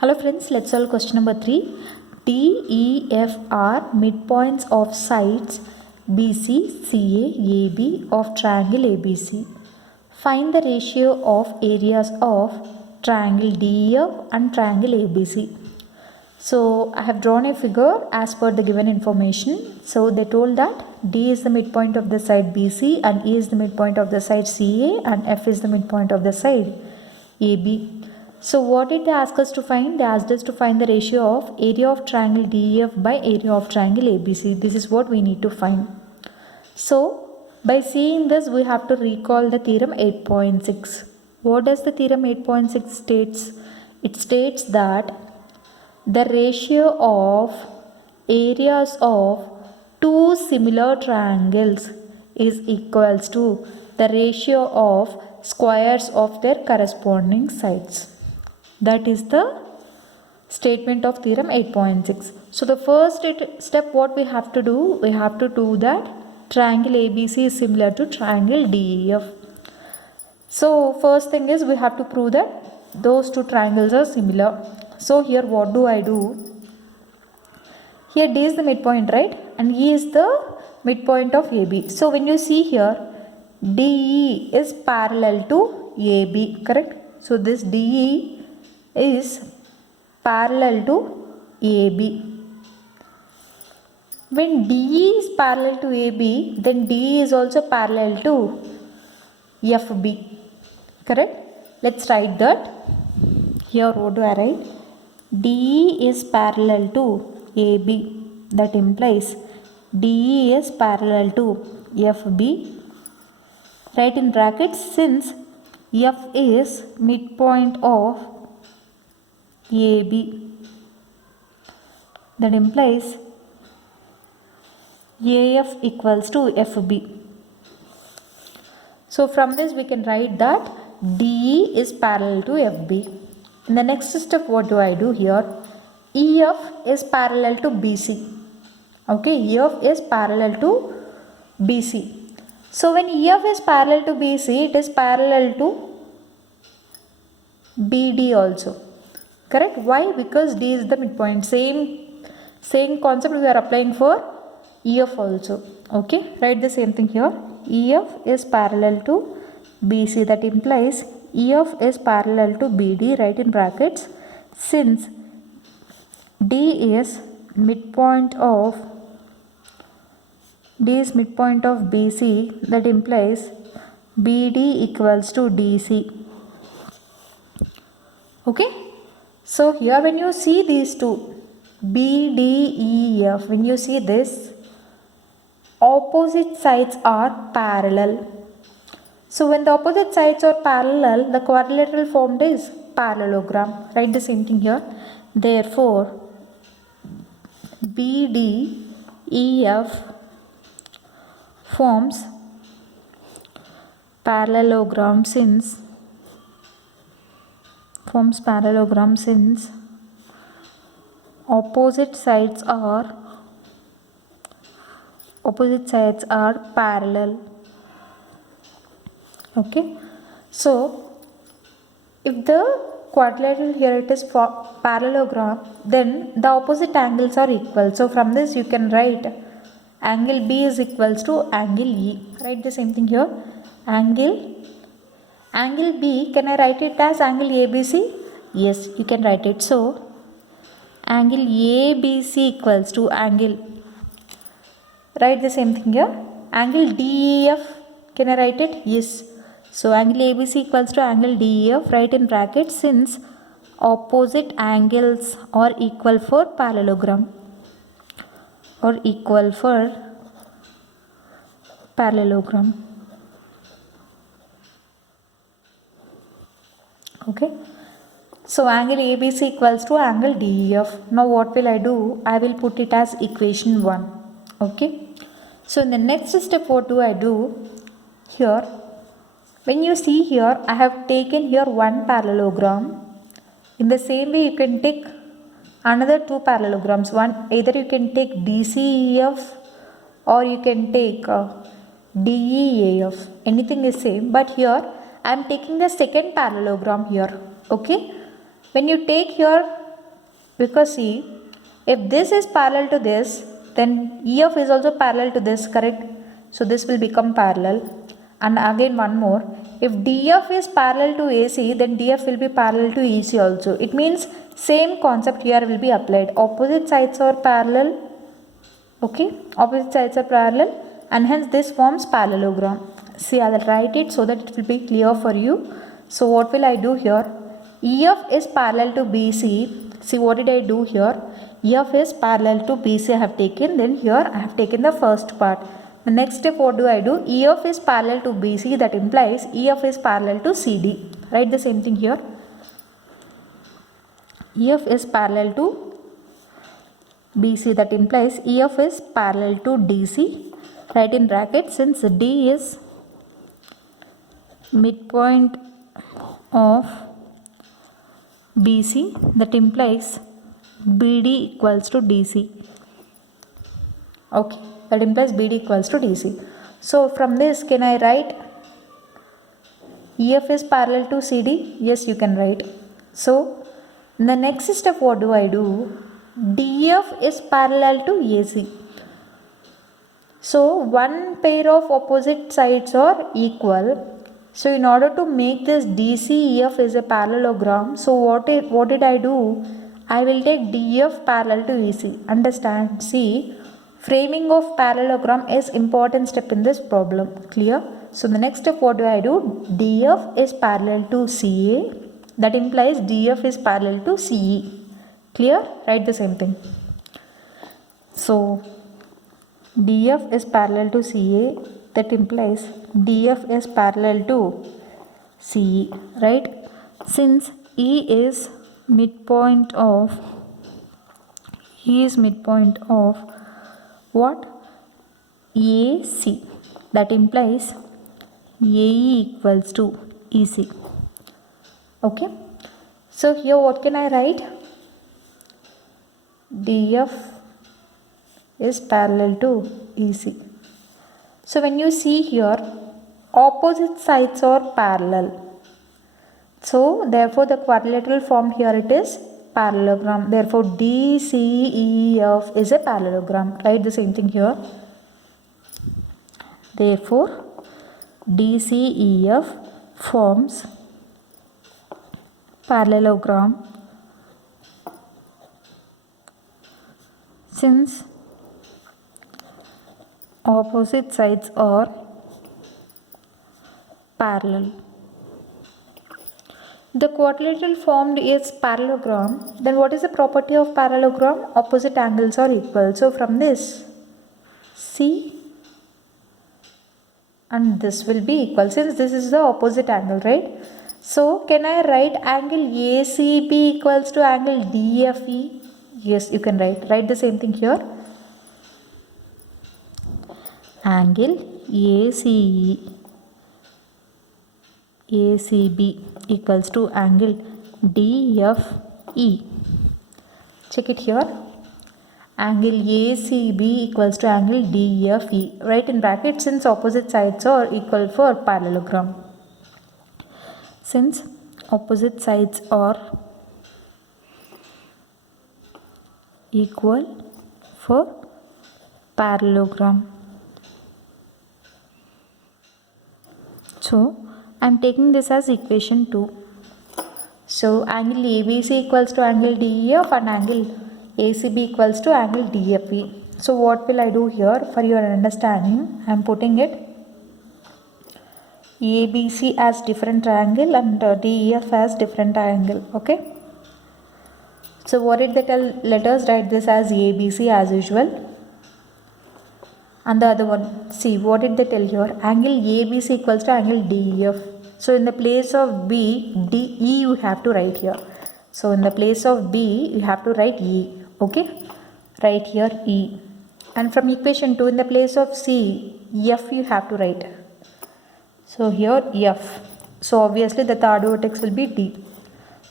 Hello friends, let's solve question number 3. D, E, F are midpoints of sides BC, CA, AB of triangle ABC. Find the ratio of areas of triangle DEF and triangle ABC. So I have drawn a figure as per the given information. So they told that D is the midpoint of the side BC and E is the midpoint of the side CA and F is the midpoint of the side AB. So what did they ask us to find? They asked us to find the ratio of area of triangle DEF by area of triangle ABC. This is what we need to find. So by seeing this, we have to recall the theorem 8.6. What does the theorem 8.6 states? It states that the ratio of areas of two similar triangles is equals to the ratio of squares of their corresponding sides. That is the statement of theorem 8.6. So the first step what we have to do, we have to do that triangle ABC is similar to triangle DEF. So first thing is we have to prove that those two triangles are similar. So here what do I do? Here D is the midpoint, right? And E is the midpoint of AB. So when you see here, DE is parallel to AB, correct? So this DE is parallel to AB. When DE is parallel to AB, then DE is also parallel to FB, correct? Let's write that. Here what do I write? DE is parallel to AB. That implies DE is parallel to FB. Write in brackets since F is midpoint of AB. That implies AF equals to FB. So from this we can write that DE is parallel to FB. In the next step what do I do here? EF is parallel to BC. Okay, EF is parallel to BC. So when EF is parallel to BC, it is parallel to BD also. Correct? Why? Because D is the midpoint. Same concept we are applying for EF also. Okay, write the same thing here. EF is parallel to BC. That implies EF is parallel to BD. Write in brackets since D is midpoint of BC. That implies BD equals to DC. Okay. So here when you see these two, B, D, E, F, when you see this, opposite sides are parallel. So when the opposite sides are parallel, the quadrilateral formed is parallelogram. Write the same thing here. Therefore, B, D, E, F forms parallelogram since opposite sides are parallel. Okay, so if the quadrilateral here it is for parallelogram, then the opposite angles are equal. So from this you can write angle B is equals to angle E. Write the same thing here. Angle B, can I write it as angle ABC? Yes, you can write it. So, angle ABC equals to angle. Write the same thing here. Angle DEF, can I write it? Yes. So, angle ABC equals to angle DEF. Write in brackets since opposite angles are equal for parallelogram. Okay. So angle ABC equals to angle DEF. Now what will I do? I will put it as equation 1. Okay. So in the next step what do I do? Here, when you see here, I have taken here one parallelogram. In the same way you can take another two parallelograms. One, either you can take DCEF or you can take DEAF. Anything is same, but here I am taking the second parallelogram here. Okay. When you take here Because see, if this is parallel to this, then EF is also parallel to this, correct? So this will become parallel. And again one more, if DF is parallel to AC, then DF will be parallel to EC also. It means same concept here will be applied. Opposite sides are parallel. Okay, opposite sides are parallel, and hence this forms parallelogram. See, I will write it so that it will be clear for you. So what will I do here? EF is parallel to BC. See, what did I do here? EF is parallel to BC I have taken. Then here I have taken the first part. The next step, what do I do? EF is parallel to BC. That implies EF is parallel to CD. Write the same thing here. EF is parallel to BC. That implies EF is parallel to DC. Write in bracket, since D is midpoint of BC, that implies BD equals to DC. Okay, that implies BD equals to DC. So from this, can I write EF is parallel to CD? Yes, you can write. So in the next step, what do I do? DF is parallel to AC. So one pair of opposite sides are equal. So in order to make this DCEF is a parallelogram, so what did I do? I will take DF parallel to EC. Understand? See, framing of parallelogram is important step in this problem. Clear? So the next step, what do I do? DF is parallel to CA. That implies DF is parallel to CE. Clear? Write the same thing. So DF is parallel to CA. That implies DF is parallel to CE, right? Since E is midpoint of what? AC. That implies AE equals to EC. Okay. So here what can I write? DF is parallel to EC. So when you see here, opposite sides are parallel. So therefore the quadrilateral form here it is parallelogram. Therefore DCEF is a parallelogram. Write the same thing here. Therefore DCEF forms parallelogram since opposite sides are parallel. The quadrilateral formed is parallelogram. Then what is the property of parallelogram? Opposite angles are equal. So from this, C and this will be equal since this is the opposite angle, right? So can I write angle ACB equals to angle DFE? Yes, you can write. Write the same thing here. Angle ACB equals to angle DFE. Check it here. Angle ACB equals to angle DFE. Write in brackets since opposite sides are equal for parallelogram. Since opposite sides are equal for parallelogram. So I am taking this as equation 2. So angle ABC equals to angle DEF and angle ACB equals to angle DFE. So what will I do here for your understanding? I am putting it ABC as different triangle and DEF as different angle. Okay. So what did they tell? Let us write this as ABC as usual. And the other one, see what did they tell here? Angle ABC equals to angle DEF. So in the place of B, DE you have to write here. So in the place of B, you have to write E. Okay. Write here E. And from equation 2, in the place of C, F you have to write. So here F. So obviously the third vertex will be D.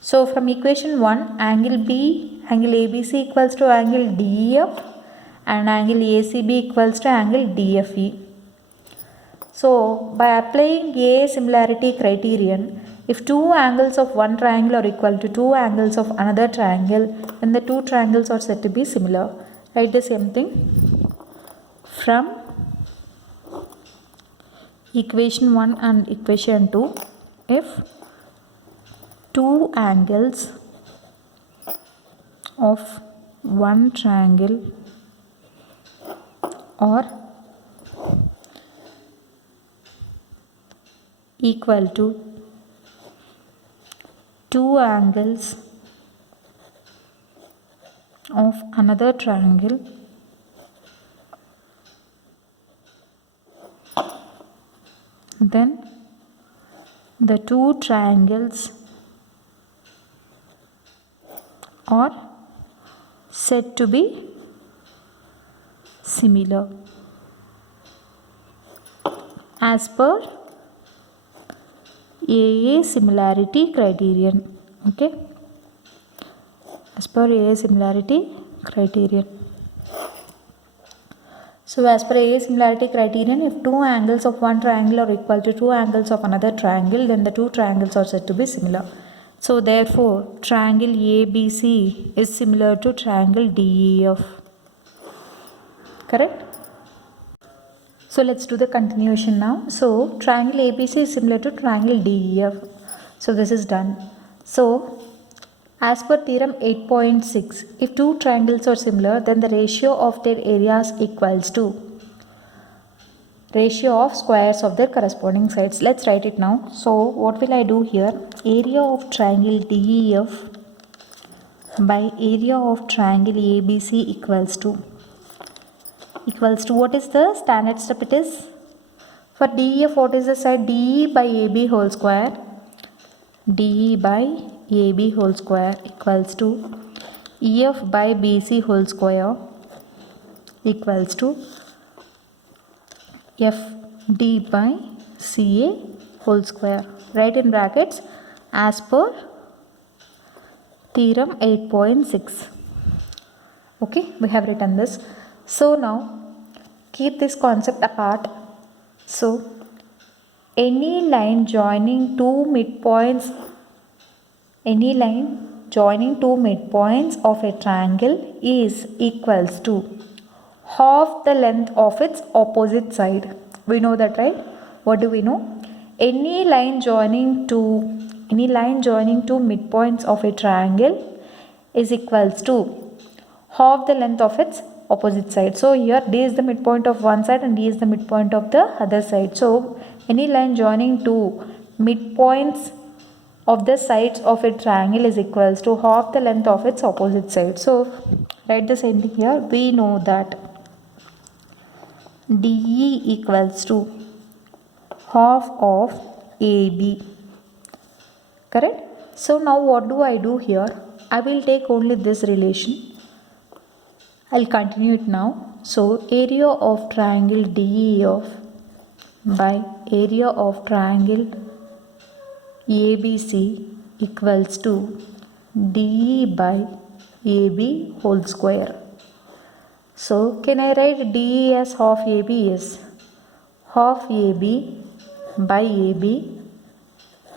So from equation 1, angle ABC equals to angle DEF. And angle ACB equals to angle DFE. So by applying A similarity criterion, If two angles of one triangle are equal to two angles of another triangle, then the two triangles are said to be similar. Write the same thing. From equation 1 and equation 2, if two angles of one triangle are equal to two angles of another triangle, then the two triangles are said to be similar as per AA similarity criterion. Okay, as per AA similarity criterion. So as per AA similarity criterion, if two angles of one triangle are equal to two angles of another triangle, then the two triangles are said to be similar. So therefore triangle ABC is similar to triangle DEF. Correct? So let's do the continuation now. So triangle ABC is similar to triangle DEF. So this is done. So as per theorem 8.6, if two triangles are similar, then the ratio of their areas equals to ratio of squares of their corresponding sides. Let's write it now. So what will I do here? Area of triangle DEF by area of triangle ABC equals to what is the standard step? It is for DEF, what is the side? DE by AB whole square. DE by AB whole square equals to EF by BC whole square equals to FD by CA whole square. Write in brackets as per theorem 8.6. Okay, we have written this. So now keep this concept apart. So any line joining two midpoints of a triangle is equals to half the length of its opposite side. We know that, right? What do we know? Any line joining two midpoints of a triangle is equals to half the length of its opposite side. So here D is the midpoint of one side and D is the midpoint of the other side. So any line joining two midpoints of the sides of a triangle is equals to half the length of its opposite side. So write the same thing here. We know that DE equals to half of AB. Correct? So now what do I do here? I will take only this relation. I'll continue it now. So area of triangle DEF by area of triangle ABC equals to DE by AB whole square. So can I write DE as half AB? Yes. Half AB by AB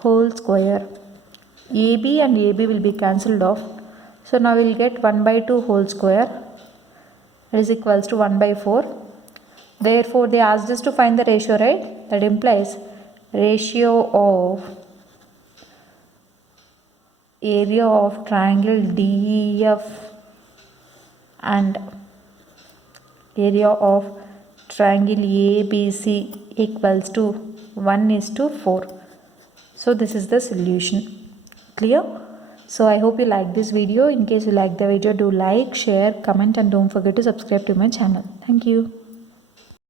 whole square. AB and AB will be cancelled off. So now we'll get 1 by 2 whole square is equals to 1 by 4. Therefore they asked us to find the ratio, right? That implies ratio of area of triangle DEF and area of triangle ABC equals to 1:4. So this is the solution. Clear? So I hope you like this video. In case you like the video, do like, share, comment and don't forget to subscribe to my channel. Thank you.